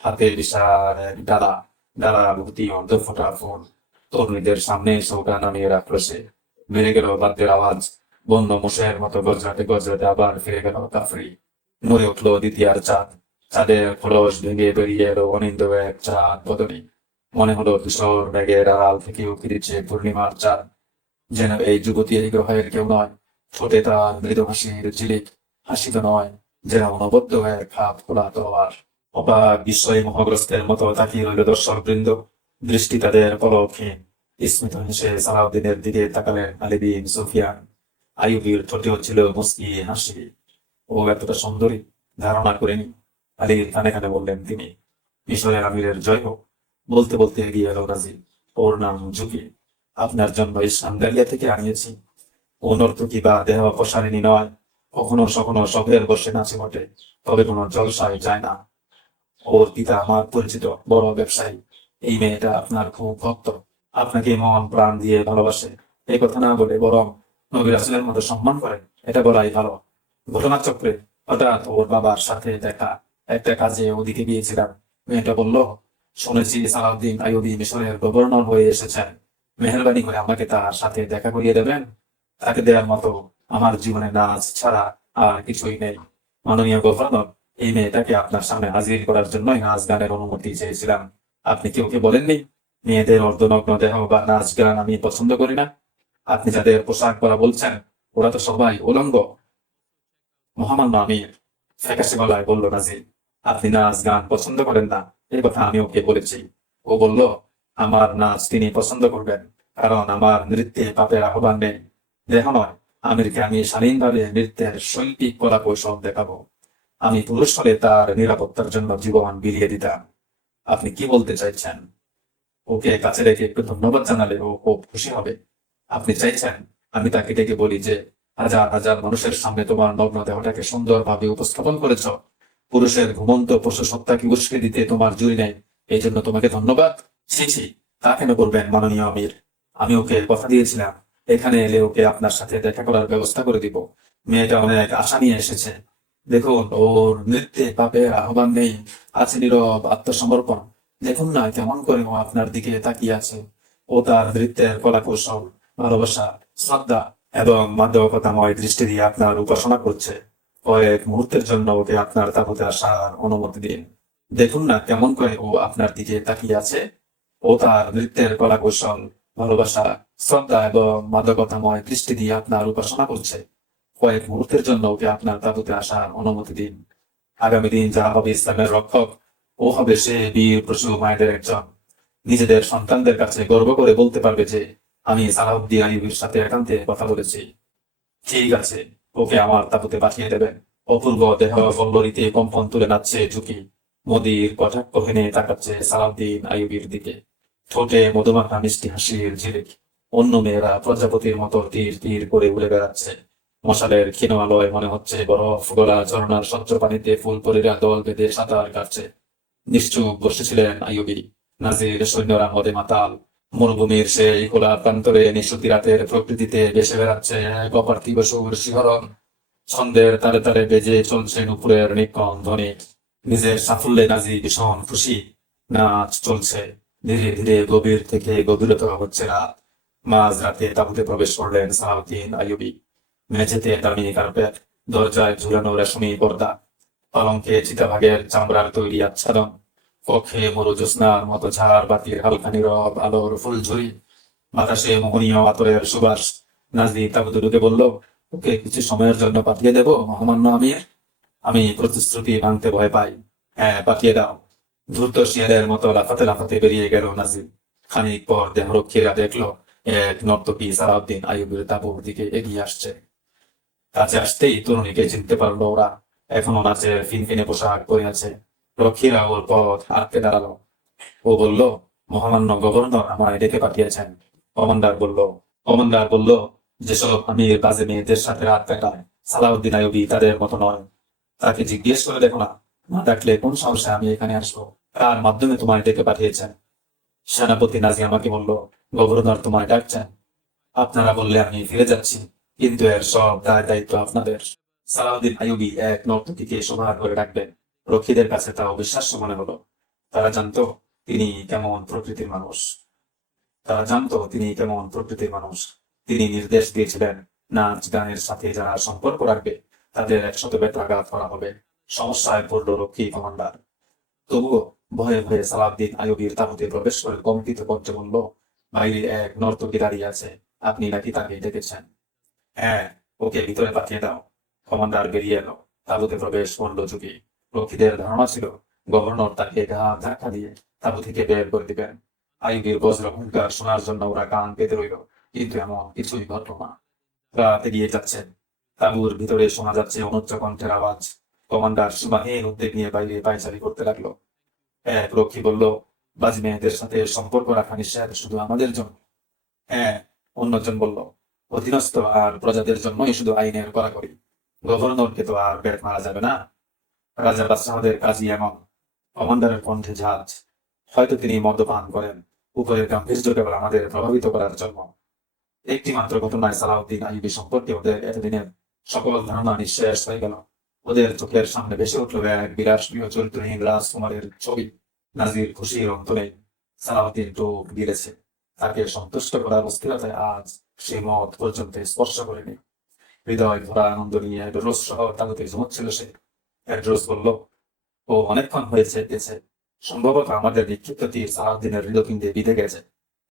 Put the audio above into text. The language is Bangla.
হাতে বিশাল এক ডালা, ডালা ভর্তি অর্ধফোঁটা ফুল। তরুণীদের সামনে এসে ওটা নামিয়ে রাখলো সে। বেড়ে গেল বাদ্যের আওয়াজ। বন্য মোষের মতো গজরাতে গজরাতে আবার ফিরে গেল কাফরি। নড়ে উঠলো দ্বিতীয়ার চাঁদ। চাঁদের খোলস ভেঙে বেরিয়ে এলো অনিন্দ এক চাঁদ বদনী। মনে হলো ধূসর মেঘের আড়াল থেকে উঁকি দিচ্ছে পূর্ণিমার চাঁদ। যেন এই যুবতী এই গ্রহের কেউ নয়। ঠোঁটে তার মৃদু হাসির ঝিলিক। হাসি তো নয়, যেন অনবদ্য এক হাত খোলা তলোয়ার। অবাক বিস্ময়ে মোহগ্রস্তের মতো তাকিয়ে রইল দর্শক বৃন্দ। দৃষ্টি তাদের পলকহীন। স্মিত হেসে সালাউদ্দিনের দিকে তাকালেন আলী বিন সুফিয়ান। আইয়ুবীর ঠোঁটেও ছিল মুস্কি হাসি। ও এতটা সুন্দরী, ধারণা করেনি। আলীর কানে কানে বললেন তিনি। মিশরের আমিরের জয় হোক। বলতে বলতে এগিয়ে এলো নাজিল। ওর নাম ঝুঁকি। আপনার জন্য ইসলামগালিয়া থেকে আনিয়েছি। ও নর্তকী বা দেহ অপসারিণী নয়। কখনো সখনো শখের বসে নাচে বটে, তবে কোনো জলসায় যায় না। ওর পিতা আমার পরিচিত বড় ব্যবসায়ী। এই মেয়েটা আপনার খুব ভক্ত। আপনাকে মন প্রাণ দিয়ে ভালোবাসে। এই কথা না বলে বরং নবী রাসূলের মতো সম্মান করে, এটা বলাই ভালো। ঘটনাচক্রে হঠাৎ ওর বাবার সাথে দেখা। একটা কাজে ওদিকে গিয়েছিলাম। মেয়েটা বলল, শুনেছি সালাউদ্দিন আইয়ুবী মিশরের গভর্নর হয়ে এসেছেন। মেহেরবানি করে আমাকে তার সাথে দেখা করিয়ে দেবেন। তাকে দেওয়ার মতো আমার জীবনে নাচ ছাড়া আর কিছুই নেই। মাননীয় গভর্নর, এই মেয়েটাকে আপনার সামনে হাজির করার জন্যই নাচ গানের অনুমতি চেয়েছিলাম। আপনি কি ওকে বলেননি? মেয়েদের অর্ধনগ্ন দেহ বা নাচ গান আমি পছন্দ করি না। আপনি যাদের পোশাক পরা বলছেন, ওরা তো সবাই উলঙ্গ। মহামান্য আমির, ফ্যাকাশে গলায় বলল নাজির। আপনি নাচ গান পছন্দ করেন না, এই কথা আমি ওকে বলেছি। ও বলল, আমার নাচ তিনি পছন্দ করবেন, কারণ আমার নৃত্যে পাপের আহ্বান নেই। দেহ নয়, আমিরকে আমি স্বাধীনভাবে নৃত্যের শৈল্পিক কলা কৌশল দেখাবো। আমি পুরুষ হলে তার নিরাপত্তার জন্য জীবন বিলিয়ে দিতাম। আপনি কি বলতে চাইছেন? ওকে কাছে রেখে একটু ধন্যবাদ জানালে ও খুব খুশি হবে। আপনি চাইছেন আমি তাকে ডেকে বলি যে, হাজার হাজার মানুষের সামনে তোমার নগ্ন দেহটাকে সুন্দরভাবে উপস্থাপন করেছ। পুরুষের ঘুমন্ত পশু সত্তাকে উস্কে দিতে তোমার জুড়ি নেই, এই জন্য তোমাকে ধন্যবাদ। ছি ছি, তা কেন করবেন মাননীয় আমির? আমি ওকে কথা দিয়েছিলাম, এখানে এলে ওকে আপনার সাথে দেখা করার ব্যবস্থা করে দিব। মেয়েটা অনেক আশা নিয়ে এসেছে। দেখুন, ওর নৃত্যে পাপের আহ্বান নেই, আছে নীরব আত্মসমর্পণ। দেখুন না কেমন করে ও আপনার দিকে তাকিয়ে আছে। ও তার নৃত্যের কলা কৌশল, ভালোবাসা, শ্রদ্ধা এবং মাদকতাময় দৃষ্টি দিয়ে আপনার উপাসনা করছে। কয়েক মুহূর্তের জন্য ওকে আপনার তাবুতে আসার অনুমতি দিন। দেখুন না কেমন করে ও আপনার দিকে তাকিয়ে আছে। ও তার নৃত্যের কলা কৌশল, ভালোবাসা, শ্রদ্ধা এবং মাদকতাময় দৃষ্টি দিয়ে আপনার উপাসনা করছে। কয়েক মুহূর্তের জন্য ওকে আপনার তাবুতে আসার অনুমতি দিন। আগামী দিন যারা হবে ইসলামের রক্ষক, ও হবে সে বীর প্রসূ মায়েদের একজন। নিজেদের সন্তানদের কাছে গর্ব করে বলতে পারবে যে, আমি সালাউদ্দিন আইয়ুবীর সাথে একান্তে কথা বলেছি। ঠিক আছে, ওকে আমার তাবুতে পাঠিয়ে দেবেন। অপূর্ব দেহ বল্লরিতে কম্পন তুলে নাচছে ঝুঁকি। মোদির কটাক্ষ হেনে তাকাচ্ছে সালাউদ্দিন আইয়ুবীর দিকে। ঠোঁটে মধুমাখা মিষ্টি হাসির ঝিলিক। অন্য মেয়েরা প্রজাপতির মতো তীর তীর করে উড়ে বেড়াচ্ছে। মশালের ক্ষীণ আলোয় মনে হচ্ছে বরফ গলা ঝর্ণার স্বচ্ছ পানিতে ফুল পরীরা দল বেঁধে সাঁতার কাটছে। নিশ্চুপ বসেছিলেন আইয়ুবী। নাজির সৈন্যরা মদে মাতাল। মরুভূমির সেই খোলা প্রান্তরে নিশুতি রাতের প্রকৃতিতে ভেসে বেড়াচ্ছে এক অপার্থিব সুর শিহরণ। ছন্দের তারে তারে বেজে চলছে নুপুরের নিক্কণ ধ্বনি। নিজের সাফল্যে নাজি ভীষণ খুশি। নাচ চলছে। ধীরে ধীরে গভীর থেকে গভীরতর হচ্ছে রাত। মাঝ রাতে তাঁবুতে প্রবেশ করলেন সালাউদ্দিন আইয়ুবী। মেঝেতে দামি কার্পেট, দরজায় ঝুলানো রেশমি পর্দা, পালঙ্কে চিতাবাঘের চামড়ার তৈরি আচ্ছাদন, কক্ষে মরু জ্যোৎস্নার মতো ঝাড় বাতির হালকা নীরব আলোর ফুলঝুরি, বাতাসে মোহনীয় আতরের সুবাস। নাজনী তাঁবুতে ঢুকে বলল, ওকে কিছু সময়ের জন্য পাঠিয়ে দেব মহামান্য আমির? আমি প্রতিশ্রুতি ভাঙতে ভয় পাই। হ্যাঁ, পাঠিয়ে দাও। দ্রুত শিয়ালের মতো লাফাতে লাফাতে বেরিয়ে গেল নাজির। খানিক পর দেহরক্ষীরা দেখলো এক নর্তকী সালাউদ্দিন আইয়ুবীর তাঁবুর দিকে এগিয়ে আসছে। কাছে আসতেই তরুণীকে চিনতে পারলো ওরা। এখনো নাচের ফিনফিনে পোশাক পরে আছে। রক্ষীরা ওর পথ আটকে দাঁড়ালো। ও বলল, মহামান্য গভর্নর আমায় ডেকে পাঠিয়েছেন। কমান্ডার বলল, যেসব আমির বাজে মেয়েদের সাথে রাত কাটায়, সালাউদ্দিন আইয়ুবী তাদের মতো নয়। তাকে জিজ্ঞেস করে দেখো না, না ডাকলে কোন সাহসে আমি এখানে আসবো? কার মাধ্যমে তোমায় ডেকে পাঠিয়েছেন? সেনাপতি নাজি আমাকে বলল, গভর্নর তোমায় ডাকছেন। আপনারা বললে আমি ফিরে যাচ্ছি, কিন্তু এর সব দায় দায়িত্ব আপনাদের। সালাউদ্দিন আইয়ুবী এক নর্তকীকে শোভা করে ডাকবেন। রক্ষীদের কাছে তা অবিশ্বাস্য মনে হলো। তারা জানতো তিনি কেমন প্রকৃতির মানুষ। তারা জানতো তিনি কেমন প্রকৃতির মানুষ। তিনি নির্দেশ দিয়েছিলেন, নাচ গানের সাথে যারা সম্পর্ক রাখবে তাদের একসাথে বেত্রাঘাত করা হবে। সমস্যায় পড়ল রক্ষী কমান্ডার। তবুও ভয়ে ভয়ে সালাউদ্দিন আইয়ুবীর তাঁবুতে প্রবেশ করে কম্পিত কণ্ঠে বলল, বাইরে এক নর্তকী দাঁড়িয়ে আছে, আপনি নাকি তাকে ডেকেছেন? হ্যাঁ, ওকে ভিতরে পাঠিয়ে দাও। কমান্ডার বেরিয়ে এলো। তাঁবুতে প্রবেশ করলো যুগী। রক্ষীদের ধারণা ছিল গভর্নর তাকে ঘাড় ধাক্কা দিয়ে তাঁবু থেকে বের করে দিবেন। আইয়ুবীর বজ্র হুঙ্কার শোনার জন্য ওরা কান পেতে রইল, কিন্তু এমন কিছুই ঘটল না। রাত এগিয়ে যাচ্ছে। তাঁবুর ভিতরে শোনা যাচ্ছে অনুচ্চ কণ্ঠের আওয়াজ। কমান্ডার সুবাহীন উদ্বেগ নিয়ে বাইরে পায়চারি করতে লাগলো। এক রক্ষী বলল, বাজি মেয়েদের সাথে সম্পর্ক রাখা নিষেধ শুধু আমাদের জন্য। হ্যাঁ, অন্যজন বলল, অধীনস্থ আর প্রজাদের জন্যই শুধু আইনের কড়াকড়ি। গভর্নরকে তো আর ব্যাট মারা যাবে না। রাজা বাদশাহদের কাজই এমন। কমান্ডারের কণ্ঠে ঝাঁজ। হয়তো তিনি মদ্যপান করেন, উপরের গাম্ভীর্য কেবল আমাদের প্রভাবিত করার জন্য। একটি মাত্র ঘটনায় সালাউদ্দিন আইয়ুবী সম্পর্কে ওদের এতদিনের সকল ধারণা নিঃশেষ হয়ে গেল। ওদের চোখের সামনে ভেসে উঠল এক বিলাসপ্রিয় চরিত্রহীন রাজকুমারের ছবি। নাজির খুশির অন্তরে সালাউদ্দিন টোপ গিরেছে। তাকে সন্তুষ্ট করার অস্থিরতায় আজ সে মত পর্যন্ত স্পর্শ করেনি। হৃদয় ভরা আনন্দ নিয়ে রোজ সহ তাগুতে ঝুমুচ্ছিল সে। ফেডরোস বলল, ও অনেকক্ষণ হয়েছে গেছে। সম্ভবত আমাদের নিক্ষিপ্ত তীর সালাউদ্দিনের হৃদপিণ্ডে বিঁধে গেছে।